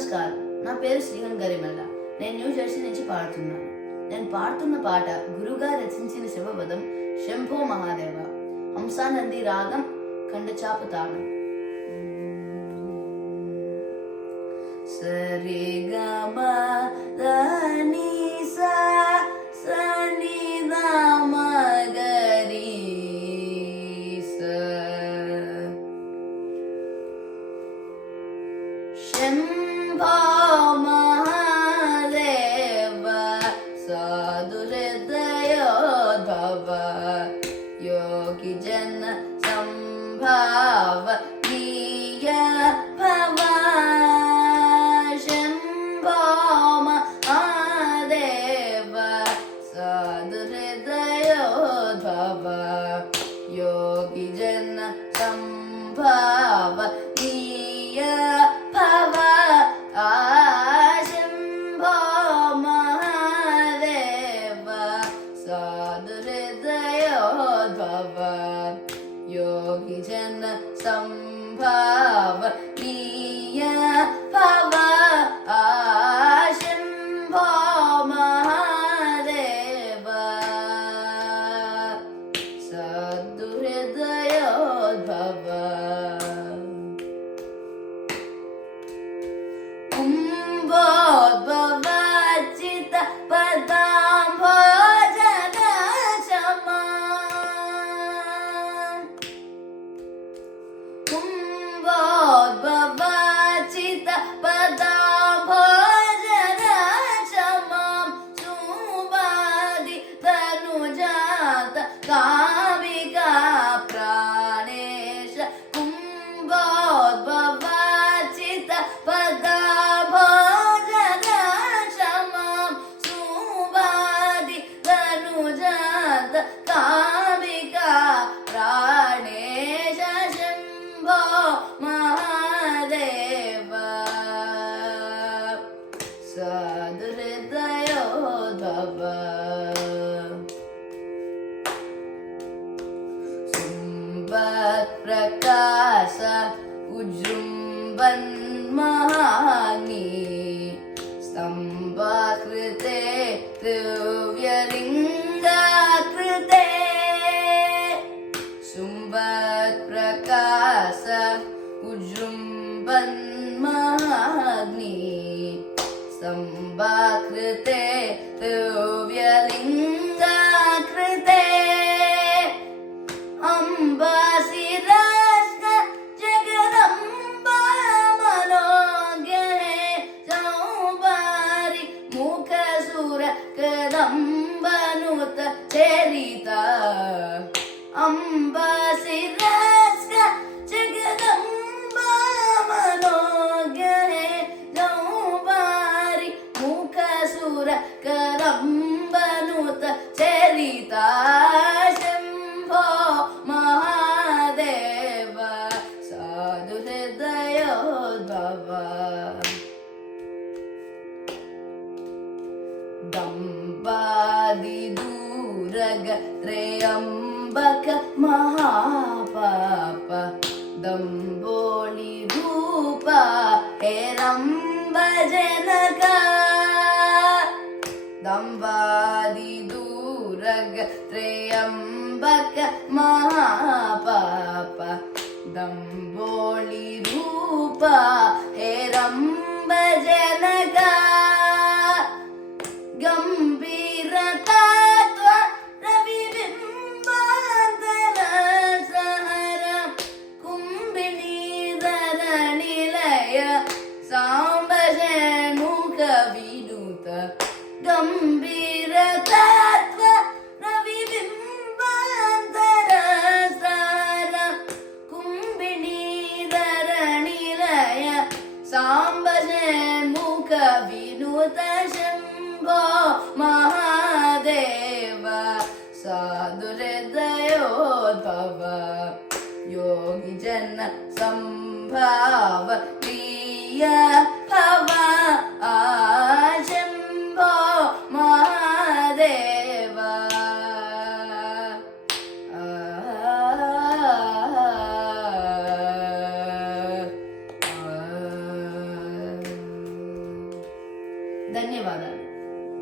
నమస్కారం. నా పేరు శ్రీహన్ గరిమల్ల. నేను న్యూ జెర్సీ నుంచి పాడుతున్నాను. నేను పాడుతున్న పాట గురుగా రచించిన శివపదం శంభో మహాదేవ. హంసానంది రాగం, ఖండచాపు తాళం. సరి గమ దని సా సని దమ గరి స. శంభో మహాదేవ సాధు హృదయోద్భవ యోగి జన సంభావ నీయ భవ. శంభో మహాదేవ సాధు హృదయోద్భవ యోగి జన సంభావ నీయ భవ. శంభో మహాదేవ సాధు హృదయోద్భవ యోగి జన సంభావ నీయ భవ. శంభో మహాదేవ సాధు హృదయోద్భవ. కుంభోద్భవాచిత పదాంభోజనశమా. కుంభోద్భవాచిత పదాంభోజనశమా సువాది తనుజాత కావికా ప్రాణేశ. కుంభోద్భవాచిత కావికా ప్రాణేశ. శంభో మహాదేవ సాధు హృదయోద్భవ. సంపత్ ప్రకాశ ఉజృంభన్మహాగ్ని స్తంభాకృతే దివ్యలింగాకృతే. शुम्भत् प्रकाश उज्जृम्भन्महाग्नि स्तंभाकृते दिव्यलिंगाकृते. अम्बाशिरस्क जगदम्बा मनोज्ञे सौभारि मुखसुर कदम्बनुत चरिता. अम्बाशिरस्क जगदम्बा मनोज्ञे सौभारि मुखसुर कदम्बनुत चरिता. शंभो महादेव साधु हृदयोद्भव. दंबादि दूरग त्र्यंबक महापाप दंबोली रूप हेरंब जनक. दंबादि दूरग त्र्यंबक महापाप दंबोली रूप हेरंब जनक. गंभीर तत्व रविबिंबांतर सहर कुंभिनीधर निलय सांब षण्मुख विनुत. गंभीर तत्व रविबिंबांतर सहर कुंभिनीधर निलय सांब षण्मुख विनुत. शंभो महादेव साधु हृदयोद्भव योगी जन संभाव प्रिय भव. शंभो महादेव ధన్యవాదాలు.